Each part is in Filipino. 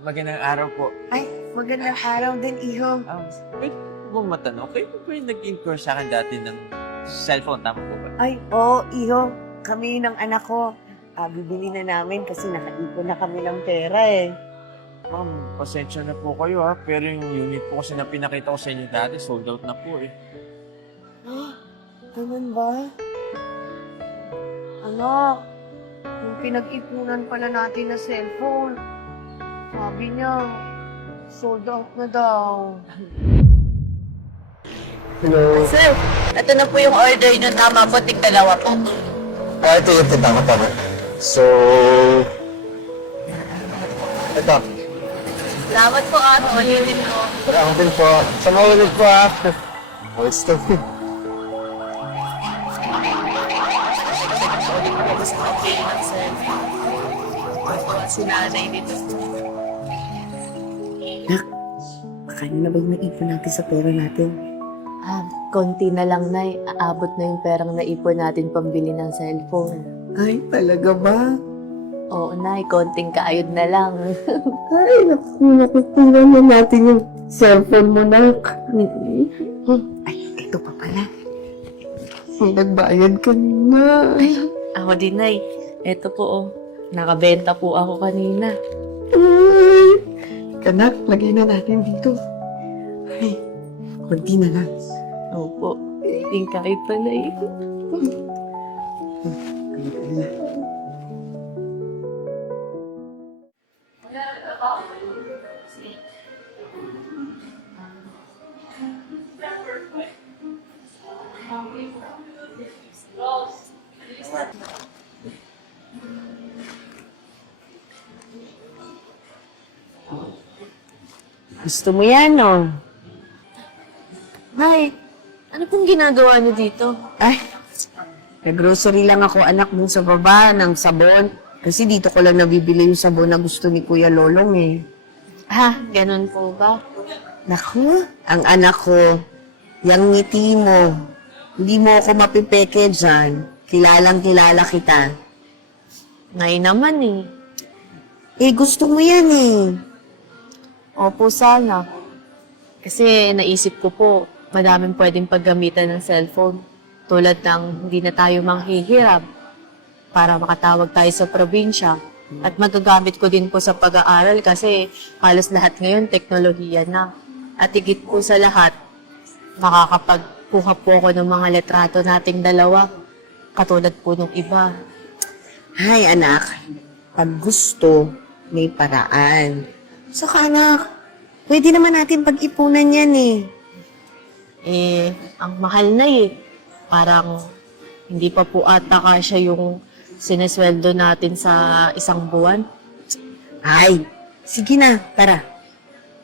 Magandang araw po. Ay, magandang araw din, iho. Pwede po bang matanong? Kayo po ba yung nag-inquire sa akin dati ng cellphone? Tama po ba? Ay, oo, iho. Kami ng anak ko. Bibili na namin kasi nakaipon na kami ng pera eh. Ma'am, pasensya na po kayo ha. Pero yung unit po kasi na pinakita ko sa inyo dati, sold out na po eh. Ganun ba? Anak, yung pinag-ipunan pala natin na cellphone, sabi niya, sold out na daw. Hello. Sir, ito na po yung order nyo. Tama po, tig-dalawa po. Ito yung tama tama. So, ito. Salamat po, ulitin ko. Ako din po. Sa maulit po What's the Gusto ko ng sir. Si nanay dito. Kaya na ba yung naipon natin sa pera natin? Konti na lang, Nay. Aabot na yung perang naipon natin pambili ng cellphone. Ay, talaga ba? Oo, Nay. Konting kaayod na lang. Ay, nakukuha na natin yung cellphone mo na. Ay, ito pa pala. May nagbayad ka na. Ako din, Nay. Eto po, oh. Nakabenta po ako kanina. Ay, kanak, lagay na natin dito. Ay, konti na lang. Opo. Konting kaayod pala eh. Gusto mo yan, no? Nay, ano pong ginagawa niyo dito? Ay, nag-grocery lang ako anak mo sa baba ng sabon. Kasi dito ko lang nabibili yung sabon na gusto ni Kuya Lolong eh. Ganun po ba? Naku, ang anak ko, yung ngiti mo, hindi mo ako mapipeke dyan. Kilalang kilala kita. Nay naman eh. Eh, gusto mo yan eh. Opo, sana. Kasi naisip ko po, madaming pwedeng paggamitan ng cellphone. Tulad ng hindi na tayo manghihirap para makatawag tayo sa probinsya. At magagamit ko din po sa pag-aaral kasi halos lahat ngayon teknolohiya na. At higit po sa lahat, makakapagkuha po ako ng mga letrato nating dalawa. Katulad po nung iba. Hay, anak. Pag gusto, may paraan. Saka anak, pwede naman natin pag-ipunan yan eh. Ang mahal na eh. Parang hindi pa po ata kasya yung sinesweldo natin sa isang buwan. Ay, sige na, tara.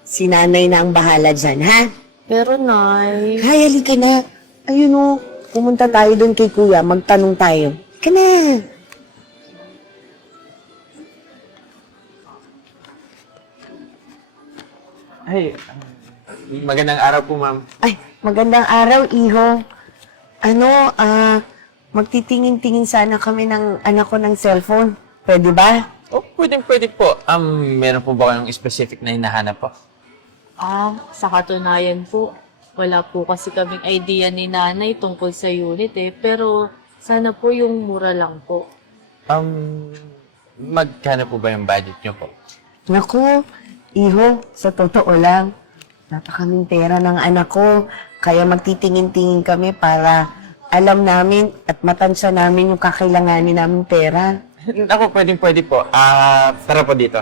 Si nanay na ang bahala dyan, ha? Pero Nay, Hay, halika na. Ayun o, pumunta tayo doon kay kuya, magtanong tayo. Halika na. Ay, magandang araw po ma'am. Ay, magandang araw, iho. Ano, magtitingin-tingin sana kami ng anak ko ng cellphone. Pwede ba? Pwede po. Meron po ba kayong specific na hinahanap po? sa katunayan po, wala po kasi kaming idea ni nanay tungkol sa unit eh. Pero sana po yung mura lang po. Magkano po ba yung budget nyo po? Naku, iho, sa totoo lang, napakaming pera ng anak ko. Kaya magtitingin-tingin kami para alam namin at matansya namin yung kakailanganin namin pera. Ako, pwede po. Tara po dito.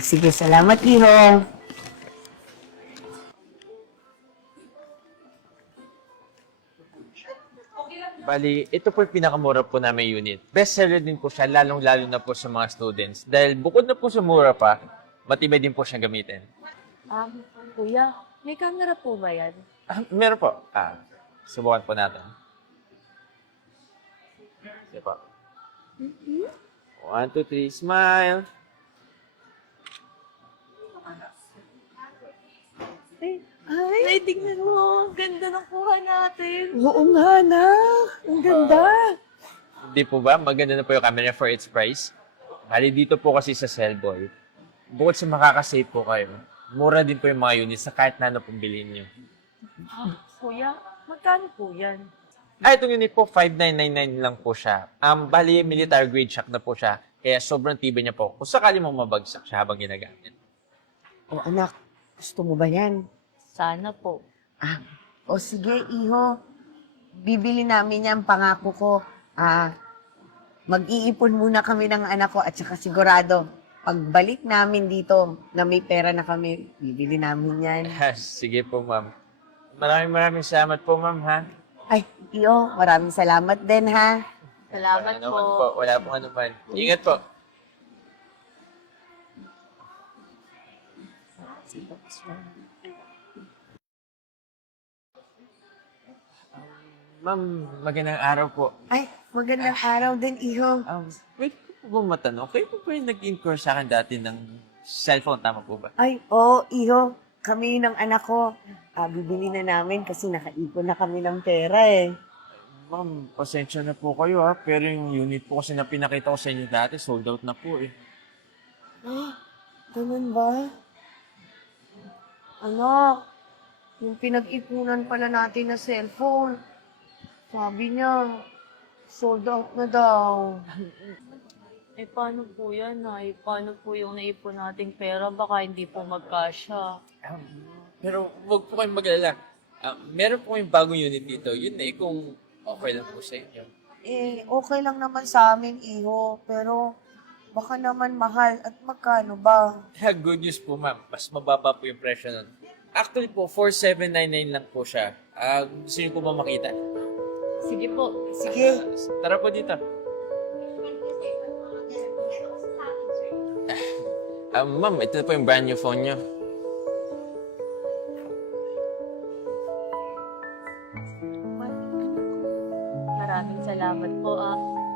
Sige, salamat, iho. Bali, ito po yung pinakamura po namin unit. Best seller din po siya, lalong-lalo na po sa mga students. Dahil bukod na po sa mura pa, matibay din po siyang gamitin. Kuya, may camera po ba yan? Meron po. Subukan po natin. Sige po. 1, 2, 3, smile. Ay, tingnan mo. Ang ganda ng kuha natin. Oo nga, anak. Ang ganda. Hindi po ba? Maganda na po yung camera for its price. Bali dito po kasi sa Cellboy, bukod sa makakasave po kayo, mura din po yung mga units sa kahit na ano pong bilhin nyo. Kuya, magkano po yan? Itong unit po, 5,999 lang po siya. Bali, military grade shock na po siya. Kaya sobrang tibay niya po. Kung sakali mo mabagsak siya habang ginagamit. O anak, gusto mo ba yan? Sana po. O sige, iho. Bibili namin yan, pangako ko. Mag-iipon muna kami ng anak ko at saka sigurado, pagbalik namin dito na may pera na kami, bibili namin yan. Sige po, ma'am. Maraming salamat po, ma'am, ha? Ay, iyo, maraming salamat din ha. Salamat Wala naman po. Wala pong anuman. Ingat po. Ma'am, magandang araw po. Ay, magandang araw din, iho. Wait ko po ba matanong? Kayo po ba yung nag-inquire sa akin dati ng cellphone? Tama po ba? Ay, oo, iho. Kami ng anak ko. Bibili na namin kasi nakaipon na kami ng pera eh. Ma'am, pasensya na po kayo ha. Pero yung unit po kasi na pinakita ko sa inyo dati, sold out na po eh. Ganun ba? Anak, yung pinag-ipunan pala natin na cellphone, sabi niya, sold out na daw. Eh, paano po yan, Nay? Paano po yung naipon nating pera? Baka hindi po magkasya. Pero huwag po kayong mag-alala. Meron po yung bagong unit dito. Yun eh, kung okay lang po sa inyo. Okay lang naman sa amin, iho, pero baka naman mahal at magkano ba? Good news po, ma'am. Mas mababa po yung presyo nun. Actually po, 4,799 lang po siya. Gusto niyo po ba makita? Sige po. Sige. Tara po dito. Ma'am, ito po yung brand new phone niyo. Maraming salamat po.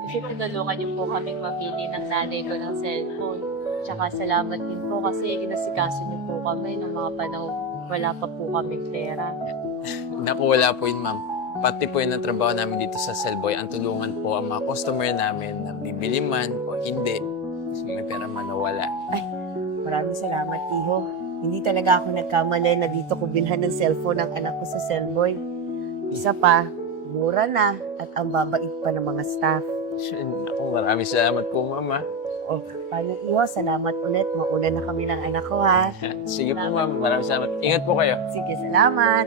Kasi tinulungan niyo po kaming mamili ng nanay ko ng cellphone. Tsaka salamat din po kasi inasikaso niyo po kami ng mga panahon wala pa po kaming pera. Naku, wala po yun, ma'am. Pati po yun ang trabaho namin dito sa Cellboy. Ang tulungan po ang mga customer namin na bibili man o hindi. May pera man o wala. Maraming salamat, iho. Hindi talaga ako nagkamali na dito ko bilhan ng cellphone ng anak ko sa Cellboy. Isa pa, mura na at ang babait pa ng mga staff. Naku, maraming salamat po, ma'am. O, paano iho? Salamat ulit. Mauna na kami ng anak ko, ha? Sige po, ma'am. Maraming salamat. Ingat po kayo. Sige, salamat.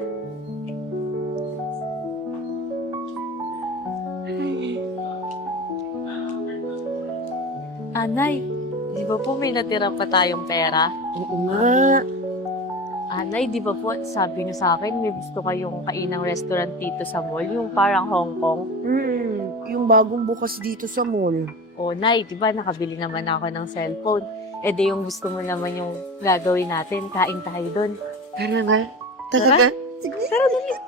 Anay, di ba po may natira pa tayong pera? Oo nga. Anay, di ba po sabi niyo sa akin may gusto kayong kainang restaurant dito sa mall, yung parang Hong Kong? Yung bagong bukas dito sa mall. O, Nay, di ba nakabili naman ako ng cellphone? E di yung gusto mo naman yung gagawin natin, kain tayo doon. Tara nga. Talaga? Sige, tara dali.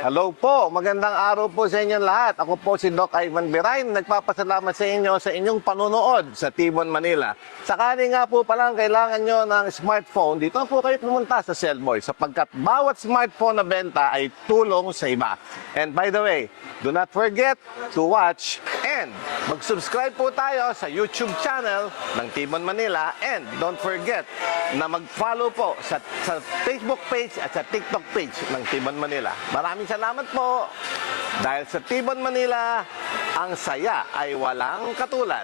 Hello po, magandang araw po sa inyong lahat. Ako po si Doc Ivan Birain, nagpapasalamat sa inyo sa inyong panunood sa Tibon, Manila. Sakali nga po palang kailangan nyo ng smartphone, dito po kayo pumunta sa Cellboy sapagkat bawat smartphone na benta ay tulong sa iba. And by the way, do not forget to watch and Mag-subscribe po tayo sa YouTube channel ng Tibon Manila and don't forget na mag-follow po sa Facebook page at sa TikTok page ng Tibon Manila. Maraming salamat po! Dahil sa Tibon Manila, ang saya ay walang katulad.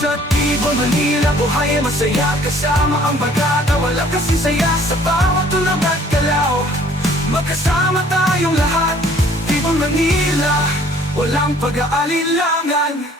Sa Tibon, Manila, buhay ay masaya. Kasama ang bagata, wala kasi saya. Sa bawat tulog at galaw, magkasama tayong lahat. Tibon, Manila, walang pag-aalilangan.